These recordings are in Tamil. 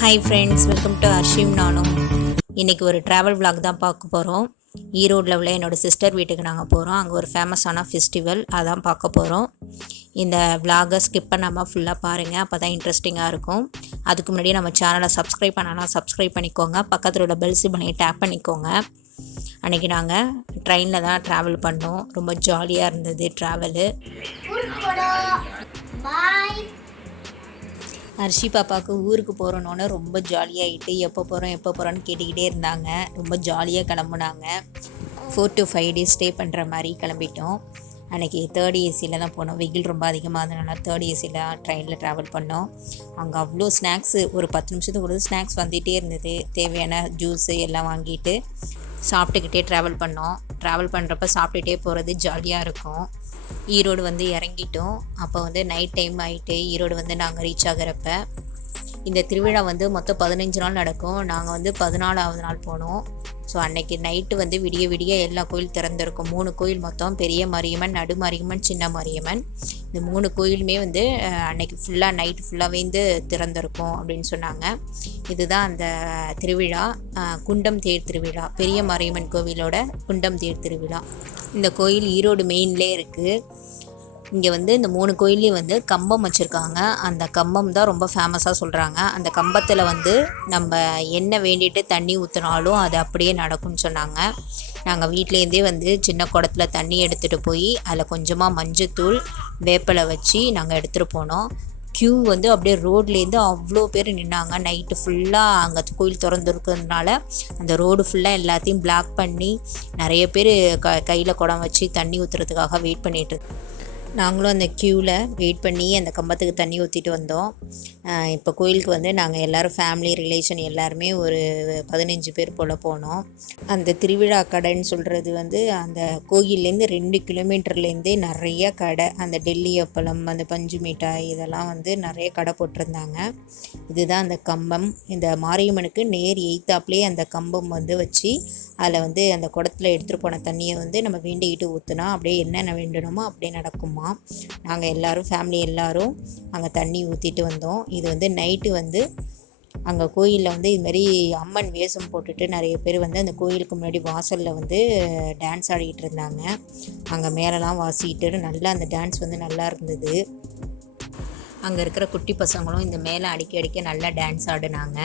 ஹாய் ஃப்ரெண்ட்ஸ், வெல்கம் டு அர்ஷிம். நானும் இன்றைக்கி ஒரு ட்ராவல் vlog தான் பார்க்க போகிறோம். ஈரோடில் உள்ள என்னோடய சிஸ்டர் வீட்டுக்கு நாங்கள் போகிறோம். அங்கே ஒரு ஃபேமஸான ஃபெஸ்டிவல் அதான் பார்க்க போகிறோம். இந்த vlog-ஐ ஸ்கிப் பண்ணாமல் ஃபுல்லாக பாருங்கள், அப்போ தான் இன்ட்ரெஸ்டிங்காக இருக்கும். அதுக்கு முன்னாடியே நம்ம சேனலை சப்ஸ்கிரைப் பண்ணலாம், சப்ஸ்கிரைப் பண்ணிக்கோங்க. பக்கத்தில் உள்ள பெல் சிம்பலை டேப் பண்ணிக்கோங்க. அன்றைக்கி நாங்கள் ட்ரெயினில் தான் ட்ராவல் பண்ணோம். ரொம்ப ஜாலியாக இருந்தது ட்ராவலு. அர்ஷி பாப்பாவுக்கு ஊருக்கு போகிறோன்னொன்னே ரொம்ப ஜாலியாகிட்டு எப்போ போகிறோன்னு கேட்டுக்கிட்டே இருந்தாங்க. ரொம்ப ஜாலியாக கிளம்புனாங்க. 4 to 5 days ஸ்டே பண்ணுற மாதிரி கிளம்பிட்டோம். அன்றைக்கி 3rd ஏசியில் தான் போனோம். வெயில் ரொம்ப அதிகமாக இருந்ததுனால 3rd ஏசியில் ட்ரெயினில் ட்ராவல் பண்ணோம். அங்கே அவ்வளோ ஸ்நாக்ஸு, ஒரு 10 நிமிஷத்துக்கு ஒரு ஸ்நாக்ஸ் வந்துகிட்டே இருந்தது. தேவையான ஜூஸு எல்லாம் வாங்கிட்டு சாப்பிட்டுக்கிட்டே ட்ராவல் பண்ணோம். ட்ராவல் பண்ணுறப்ப சாப்பிட்டுட்டே போகிறது ஜாலியாக இருக்கும். ஈரோடு வந்து இறங்கிட்டோம். அப்போ வந்து நைட் டைம் ஆகிட்டு ஈரோடு வந்து நாங்கள் ரீச் ஆகிறப்ப இந்த திருவிழா வந்து மொத்தம் 15 நாள் நடக்கும். நாங்கள் வந்து 14வது நாள் போனோம். ஸோ அன்னைக்கு நைட்டு வந்து விடிய விடிய எல்லா கோயில் திறந்திருக்கும். 3 கோயில் மொத்தம், பெரிய மாரியம்மன், நடு மாரியம்மன், சின்ன மாரியம்மன். இந்த 3 கோயிலுமே வந்து அன்னைக்கு ஃபுல்லாக நைட்டு ஃபுல்லாகவே வந்து திறந்திருக்கும் அப்படின்னு சொன்னாங்க. இதுதான் அந்த திருவிழா, குண்டம் தேர் திருவிழா, பெரிய மாரியம்மன் கோவிலோட குண்டம் தேர் திருவிழா. இந்த கோயில் ஈரோடு மெயின்லே இருக்குது. இங்கே வந்து இந்த 3 கோயிலையும் வந்து கம்பம் வச்சுருக்காங்க. அந்த கம்பம் தான் ரொம்ப ஃபேமஸாக சொல்கிறாங்க. அந்த கம்பத்தில் வந்து நம்ம என்ன வேண்டிட்டு தண்ணி ஊற்றினாலும் அது அப்படியே நடக்கும்னு சொன்னாங்க. நாங்கள் வீட்டிலேருந்தே வந்து சின்ன குடத்தில் தண்ணி எடுத்துகிட்டு போய் அதில் கொஞ்சமாக மஞ்சத்தூள், வேப்பிலை வச்சு நாங்கள் எடுத்துகிட்டு போனோம். க்யூ வந்து அப்படியே ரோட்லேருந்து அவ்வளோ பேர் நின்னாங்க. நைட்டு ஃபுல்லாக அங்கே கோயில் திறந்துருக்கிறதுனால அந்த ரோடு ஃபுல்லாக எல்லாத்தையும் பிளாக் பண்ணி நிறைய பேர் கையில் குடம் வச்சு தண்ணி ஊற்றுறதுக்காக வெயிட் பண்ணிட்டு நாங்களும் அந்த க்யூவில் வெயிட் பண்ணி அந்த கம்பத்துக்கு தண்ணி ஊற்றிட்டு வந்தோம். இப்போ கோயிலுக்கு வந்து நாங்கள் எல்லோரும் ஃபேமிலி ரிலேஷன் எல்லாருமே ஒரு 15 பேர் போல் போனோம். அந்த திருவிழா கடைன்னு சொல்கிறது வந்து அந்த கோயிலேருந்து 2 கிலோமீட்டர்லேருந்தே நிறைய கடை, அந்த டெல்லி அப்பளம், அந்த பஞ்சு மிட்டாய், இதெல்லாம் வந்து நிறைய கடை போட்டிருந்தாங்க. இதுதான் அந்த கம்பம். இந்த மாரியம்மனுக்கு நேர் எய்த்தாப்லேயே அந்த கம்பம் வந்து வச்சு அதில் வந்து அந்த குடத்தில் எடுத்துகிட்டு போன தண்ணியை வந்து நம்ம வேண்டிக்கிட்டு ஊற்றுனா அப்படியே என்னென்ன வேண்டணுமோ அப்படியே நடக்குமா. நாங்கள் எல்லோரும் ஃபேமிலி எல்லோரும் அங்கே தண்ணி ஊற்றிட்டு வந்தோம். இது வந்து நைட்டு வந்து அங்கே கோயிலில் வந்து இதுமாரி அம்மன் வேஷம் போட்டுட்டு நிறைய பேர் வந்து அந்த கோயிலுக்கு முன்னாடி வாசலில் வந்து டான்ஸ் ஆடிக்கிட்டு இருந்தாங்க. அங்கே மேலெலாம் வாசிக்கிட்டு நல்லா அந்த டான்ஸ் வந்து நல்லா இருந்தது. அங்கே இருக்கிற குட்டி பசங்களும் இந்த மேலே அடிக்க அடிக்க நல்லா டான்ஸ் ஆடினாங்க.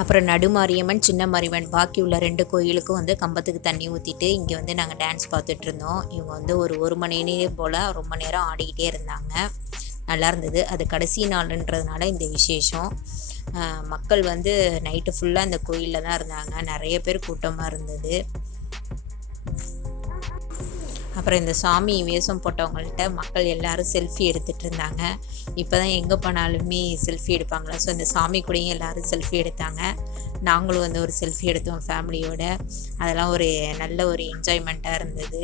அப்புறம் நடு மாரியம்மன், சின்ன மாரியம்மன், பாக்கி உள்ள 2 கோயிலுக்கும் வந்து கம்பத்துக்கு தண்ணி ஊற்றிட்டு இங்கே வந்து நாங்கள் டான்ஸ் பார்த்துட்டு இருந்தோம். இவங்க வந்து ஒரு மணி நேரம் போல் ரொம்ப நேரம் ஆடிக்கிட்டே இருந்தாங்க. நல்லா இருந்தது. அது கடைசி நாளுன்றதுனால இந்த விசேஷம். மக்கள் வந்து நைட்டு ஃபுல்லாக இந்த கோயிலில் தான் இருந்தாங்க. நிறைய பேர் கூட்டமாக இருந்தது. அப்புறம் இந்த சாமி வேஷம் போட்டவங்கள்ட்ட மக்கள் எல்லோரும் செல்ஃபி எடுத்துகிட்டு இருந்தாங்க. இப்போ தான் எங்கே போனாலுமே செல்ஃபி எடுப்பாங்களா, ஸோ இந்த சாமி கூடயும் எல்லோரும் செல்ஃபி எடுத்தாங்க. நாங்களும் வந்து ஒரு செல்ஃபி எடுத்தோம் ஃபேமிலியோட. அதெல்லாம் ஒரு நல்ல ஒரு என்ஜாய்மெண்ட்டாக இருந்தது.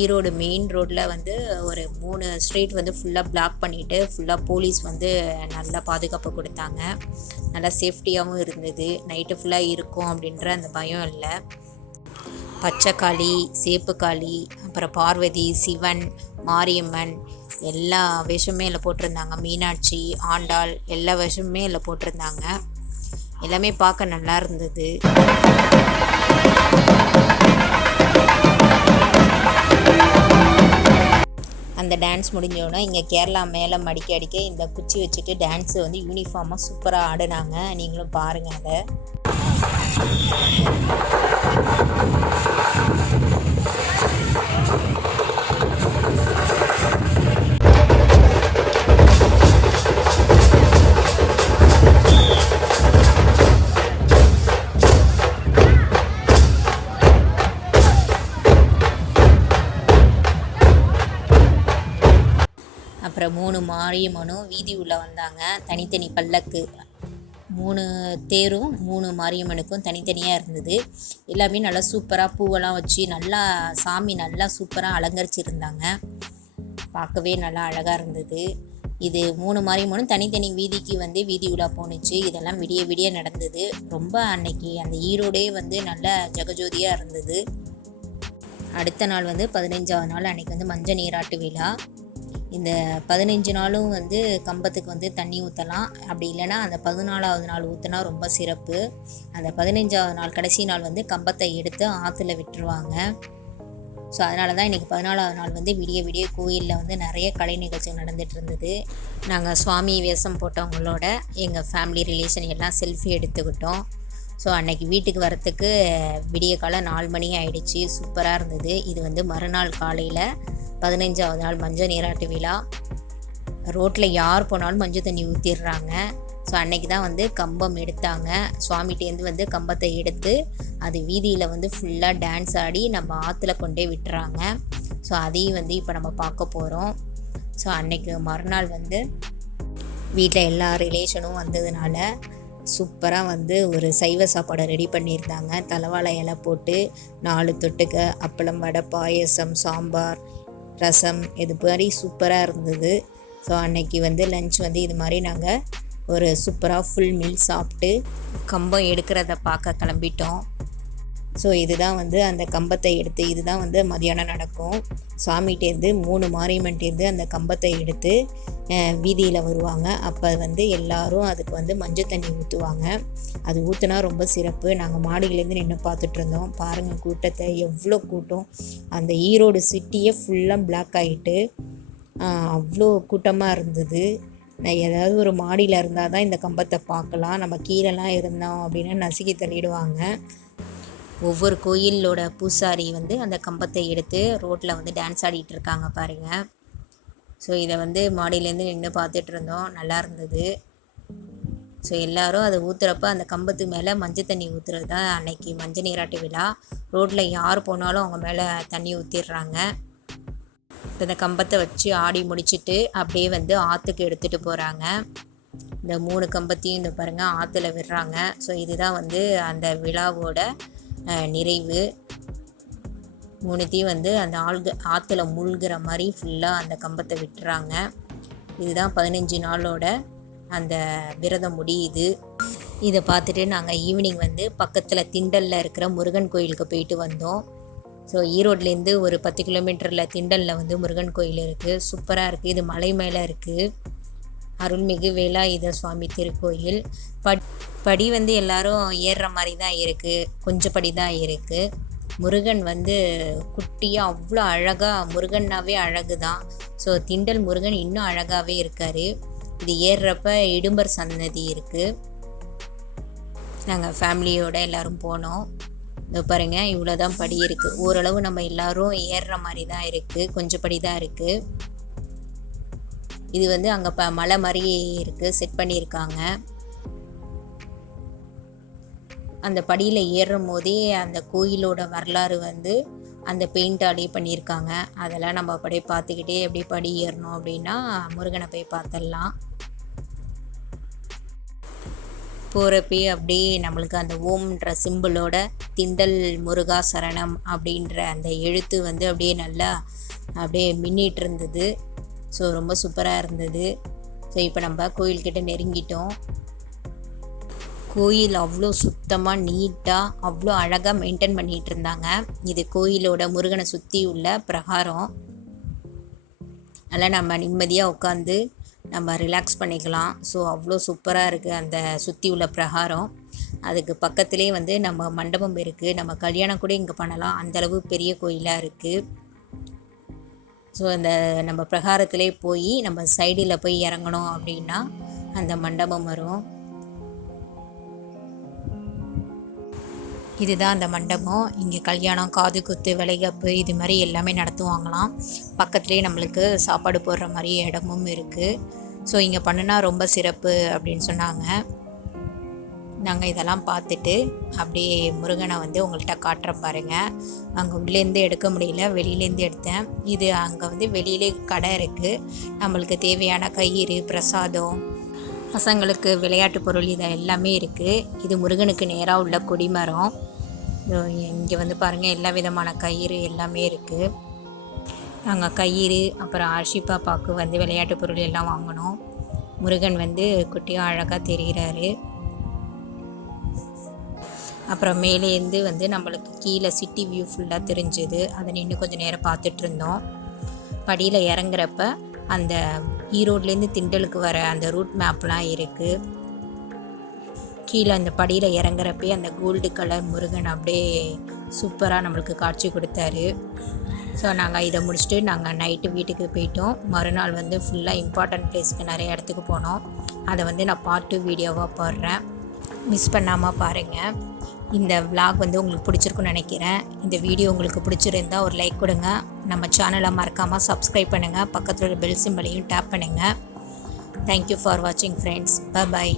ஈரோடு மெயின் ரோட்டில் வந்து ஒரு 3 ஸ்ட்ரீட் வந்து ஃபுல்லாக பிளாக் பண்ணிவிட்டு ஃபுல்லாக போலீஸ் வந்து நல்லா பாதுகாப்பு கொடுத்தாங்க. நல்லா சேஃப்டியாகவும் இருந்தது. நைட்டு ஃபுல்லாக இருக்கும் அப்படின்ற அந்த பயம் இல்லை. பச்சைக்காளி, சேப்புக்காளி, அப்புறம் பார்வதி, சிவன், மாரியம்மன் எல்லா வேஷமே இதில் போட்டிருந்தாங்க. மீனாட்சி, ஆண்டாள் எல்லா வேஷமுமே இதில் போட்டிருந்தாங்க. எல்லாமே பார்க்க நல்லா இருந்தது. அந்த டான்ஸ் முடிஞ்சோடனே இங்கே கேரளா மேலே மடிக்க அடிக்க இந்த குச்சி வச்சுட்டு டான்ஸு வந்து யூனிஃபார்மாக சூப்பராக ஆடினாங்க. நீங்களும் பாருங்கள் அதை. அப்புறம் 3 மாரியம்மனும் வீதி உள்ள வந்தாங்க. தனித்தனி பல்லக்கு, 3 தேரும் 3 மாரியம்மனுக்கும் தனித்தனியாக இருந்தது. எல்லாமே நல்லா சூப்பராக பூவெல்லாம் வச்சு நல்லா சாமி நல்லா சூப்பராக அலங்கரிச்சிருந்தாங்க. பார்க்கவே நல்லா அழகாக இருந்தது. இது 3 மாரியம்மனும் தனித்தனி வீதிக்கு வந்து வீதி உலா போணுச்சு. இதெல்லாம் விடிய விடிய நடந்தது. ரொம்ப அன்னைக்கு அந்த ஈரோடே வந்து நல்ல ஜெகஜோதியாக இருந்தது. அடுத்த நாள் வந்து 15வது நாள் அன்றைக்கி வந்து மஞ்சள் நீராட்டு விழா. இந்த 15 நாளும் வந்து கம்பத்துக்கு வந்து தண்ணி ஊற்றலாம். அப்படி இல்லைன்னா அந்த 14வது நாள் ஊற்றினா ரொம்ப சிறப்பு. அந்த 15வது நாள் கடைசி நாள் வந்து கம்பத்தை எடுத்து ஆற்றுல விட்டுருவாங்க. ஸோ அதனால தான் இன்றைக்கி 14வது நாள் வந்து விடிய விடிய கோயிலில் வந்து நிறைய கலை நிகழ்ச்சி நடந்துகிட்டு இருந்தது. நாங்கள் சுவாமி வேஷம் போட்டவங்களோட எங்கள் ஃபேமிலி ரிலேஷன் எல்லாம் செல்ஃபி எடுத்துக்கிட்டோம். ஸோ அன்றைக்கி வீட்டுக்கு வரத்துக்கு விடிய காலம் 4 மணி ஆகிடுச்சி. சூப்பராக இருந்தது. இது வந்து மறுநாள் காலையில் 15வது நாள் மஞ்சள் நீராட்டு விழா. ரோட்டில் யார் போனாலும் மஞ்சள் தண்ணி ஊற்றிடுறாங்க. ஸோ அன்றைக்கி தான் வந்து கம்பம் எடுத்தாங்க. சுவாமிகிட்டேருந்து வந்து கம்பத்தை எடுத்து அது வீதியில் வந்து ஃபுல்லாக டான்ஸ் ஆடி நம்ம ஆற்றுல கொண்டே விட்டுறாங்க. ஸோ அதையும் வந்து இப்போ நம்ம பார்க்க போகிறோம். ஸோ அன்றைக்கி மறுநாள் வந்து வீட்டில் எல்லா ரிலேஷனும் வந்ததுனால சூப்பராக வந்து ஒரு சைவ சாப்பாடை ரெடி பண்ணியிருந்தாங்க. தலவாழை இலை போட்டு 4 தொட்டுக்க, அப்பளம், வடை, பாயசம், சாம்பார், ரசம், இது மாதிரி சூப்பராக இருந்தது. ஸோ அன்றைக்கி வந்து லன்ச் வந்து இது மாதிரி நாங்கள் ஒரு சூப்பராக ஃபுல் மீல் சாப்பிட்டு கம்பம் எடுக்கிறத பார்க்க கிளம்பிட்டோம். ஸோ இதுதான் வந்து அந்த கம்பத்தை எடுத்து இதுதான் வந்து மதியானம் நடக்கும். சாமிகிட்டேருந்து 3 மாரியம்மன்ட்டேருந்து அந்த கம்பத்தை எடுத்து வீதியில் வருவாங்க. அப்போ வந்து எல்லோரும் அதுக்கு வந்து மஞ்சள் தண்ணி ஊற்றுவாங்க. அது ஊற்றுனா ரொம்ப சிறப்பு. நாங்கள் மாடியிலேருந்து நின்று பார்த்துட்டு இருந்தோம். பாருங்கள் கூட்டத்தை, எவ்வளோ கூட்டம். அந்த ஈரோடு சிட்டியே ஃபுல்லாக பிளாக் ஆகிட்டு அவ்வளோ கூட்டமாக இருந்தது. நான் ஏதாவது ஒரு மாடியில் இருந்தால் தான் இந்த கம்பத்தை பார்க்கலாம். நம்ம கீழெல்லாம் இருந்தோம் அப்படின்னா நசுக்கி தள்ளிடுவாங்க. ஒவ்வொரு கோயிலோட பூசாரி வந்து அந்த கம்பத்தை எடுத்து ரோட்டில் வந்து டான்ஸ் ஆடிட்டு இருக்காங்க பாருங்கள். ஸோ இதை வந்து மாடியிலேருந்து நின்று பார்த்துட்டு இருந்தோம். நல்லா இருந்தது. ஸோ எல்லோரும் அதை ஊற்றுறப்ப அந்த கம்பத்து மேலே மஞ்சள் தண்ணி ஊற்றுறது தான் அன்னைக்கு மஞ்சள் நீராட்டு விழா. ரோட்டில் யார் போனாலும் அவங்க மேலே தண்ணி ஊற்றிடுறாங்க. இப்போ இந்த கம்பத்தை வச்சு ஆடி முடிச்சுட்டு அப்படியே வந்து ஆற்றுக்கு எடுத்துகிட்டு போகிறாங்க. இந்த 3 கம்பத்தையும் இந்த பாருங்கள் ஆற்றுல விடுறாங்க. ஸோ இதுதான் வந்து அந்த விழாவோட நிறைவு. 3த்தையும் வந்து அந்த ஆற்றுல மூழ்கிற மாதிரி ஃபுல்லாக அந்த கம்பத்தை விட்டுறாங்க. இதுதான் 15 நாளோட அந்த விரதம் முடியுது. இதை பார்த்துட்டு நாங்கள் ஈவினிங் வந்து பக்கத்தில் திண்டலில் இருக்கிற முருகன் கோயிலுக்கு போயிட்டு வந்தோம். ஸோ ஈரோட்லேருந்து ஒரு 10 கிலோமீட்டரில் திண்டலில் வந்து முருகன் கோயில் இருக்குது. சூப்பராக இருக்குது. இது மலை மேலே இருக்குது. அருள்மிகு வேலாயுத சுவாமி திருக்கோயில். படி வந்து எல்லாரும் ஏறுற மாதிரி தான் இருக்குது. கொஞ்சம் படி தான் இருக்குது. முருகன் வந்து குட்டியாக அவ்வளோ அழகாக, முருகன்னாவே அழகு தான். ஸோ திண்டல் முருகன் இன்னும் அழகாகவே இருக்கார். இது ஏறுறப்ப இடும்பர் சன்னதி இருக்குது. நாங்கள் ஃபேமிலியோடு எல்லோரும் போனோம். இதோ பாருங்கள், இவ்வளோ தான் படி இருக்குது. ஓரளவு நம்ம எல்லோரும் ஏறுற மாதிரி தான் இருக்குது. கொஞ்சம் படி தான் இருக்குது. இது வந்து அங்கே மலை மாதிரி இருக்குது, செட் பண்ணியிருக்காங்க. அந்த படியில் ஏறும் போதே அந்த கோயிலோட வரலாறு வந்து அந்த பெயிண்டாலேயே பண்ணியிருக்காங்க. அதெல்லாம் நம்ம அப்படியே பார்த்துக்கிட்டே அப்படியே படி ஏறணும் அப்படின்னா முருகனை போய் பார்த்துடலாம். போகிறப்பே அப்படியே நம்மளுக்கு அந்த ஓம்ன்ற சிம்பிளோட திண்டல் முருகா சரணம் அப்படின்ற அந்த எழுத்து வந்து அப்படியே நல்லா அப்படியே மின்னிட்டு இருந்தது. ஸோ ரொம்ப சூப்பராக இருந்தது. ஸோ இப்போ நம்ம கோயில்கிட்ட நெருங்கிட்டோம். கோயில் அவ்வளோ சுத்தமாக நீட்டாக அவ்வளோ அழகாக மெயின்டைன் பண்ணிகிட்டு இருந்தாங்க. இது கோயிலோட முருகனை சுற்றி உள்ள பிரகாரம். அதெல்லாம் நம்ம நிம்மதியாக உட்காந்து நம்ம ரிலாக்ஸ் பண்ணிக்கலாம். ஸோ அவ்வளோ சூப்பராக இருக்குது அந்த சுற்றி உள்ள பிரகாரம். அதுக்கு பக்கத்துலேயே வந்து நம்ம மண்டபம் இருக்குது. நம்ம கல்யாணம் கூட இங்கே பண்ணலாம், அந்தளவு பெரிய கோயிலாக இருக்குது. ஸோ அந்த நம்ம பிரகாரத்திலே போய் நம்ம சைடில் போய் இறங்கணும் அப்படின்னா அந்த மண்டபம் வரும். இதுதான் அந்த மண்டபம். இங்கே கல்யாணம், காது குத்து, வளைகாப்பு இது மாதிரி எல்லாமே நடத்துவாங்களாம். பக்கத்துலேயே நம்மளுக்கு சாப்பாடு போடுற மாதிரி இடமும் இருக்குது. ஸோ இங்கே பண்ணுனா ரொம்ப சிறப்பு அப்படின்னு சொன்னாங்க. நாங்கள் இதெல்லாம் பார்த்துட்டு அப்படியே முருகனை வந்து உங்கள்கிட்ட காட்டுற பாருங்கள். அங்கே உள்ளேருந்து எடுக்க முடியல, வெளியிலேருந்து எடுத்தேன். இது அங்கே வந்து வெளியிலே கடை இருக்குது. நம்மளுக்கு தேவையான கயிறு, பிரசாதம், பசங்களுக்கு விளையாட்டு பொருள் இது எல்லாமே இருக்குது. இது முருகனுக்கு நேராக உள்ள கொடிமரம். இங்கே வந்து பாருங்கள், எல்லா விதமான கயிறு எல்லாமே இருக்குது. நாங்கள் கயிறு அப்புறம் அரிசி பாப்பாவுக்கு வந்து விளையாட்டு பொருள் எல்லாம் வாங்கினோம். முருகன் வந்து குட்டியாக அழகாக தெரிகிறாரு. அப்புறம் மேலேருந்து வந்து நம்மளுக்கு கீழே சிட்டி வியூ ஃபுல்லாக தெரிஞ்சுது. அதை நின்று கொஞ்சம் நேரம் பார்த்துட்டு இருந்தோம். படியில் இறங்குறப்ப அந்த ஈரோட்லேருந்து திண்டலுக்கு வர அந்த ரூட் மேப்லாம் இருக்குது. கீழே அந்த படியில் இறங்குறப்பே அந்த கோல்டு கலர் முருகன் அப்படியே சூப்பராக நம்மளுக்கு காட்சி கொடுத்தாரு. ஸோ நாங்கள் இதை முடிச்சுட்டு நாங்கள் நைட்டு வீட்டுக்கு போயிட்டோம். மறுநாள் வந்து ஃபுல்லாக இம்பார்ட்டன்ட் பிளேஸ்க்கு நிறைய இடத்துக்கு போனோம். அதை வந்து நான் பார்ட் 2 வீடியோவாக போடுறேன், மிஸ் பண்ணாமல் பாருங்கள். இந்த விலாக் வந்து உங்களுக்கு பிடிச்சிருக்குன்னு நினைக்கிறேன். இந்த வீடியோ உங்களுக்கு பிடிச்சிருந்தால் ஒரு லைக் கொடுங்க. நம்ம சேனலை மறக்காமல் சப்ஸ்கிரைப் பண்ணுங்கள். பக்கத்தில் ஒரு பெல் சிம்பலையும் டேப் பண்ணுங்கள். தேங்க்யூ ஃபார் வாட்சிங் ஃப்ரெண்ட்ஸ். பை.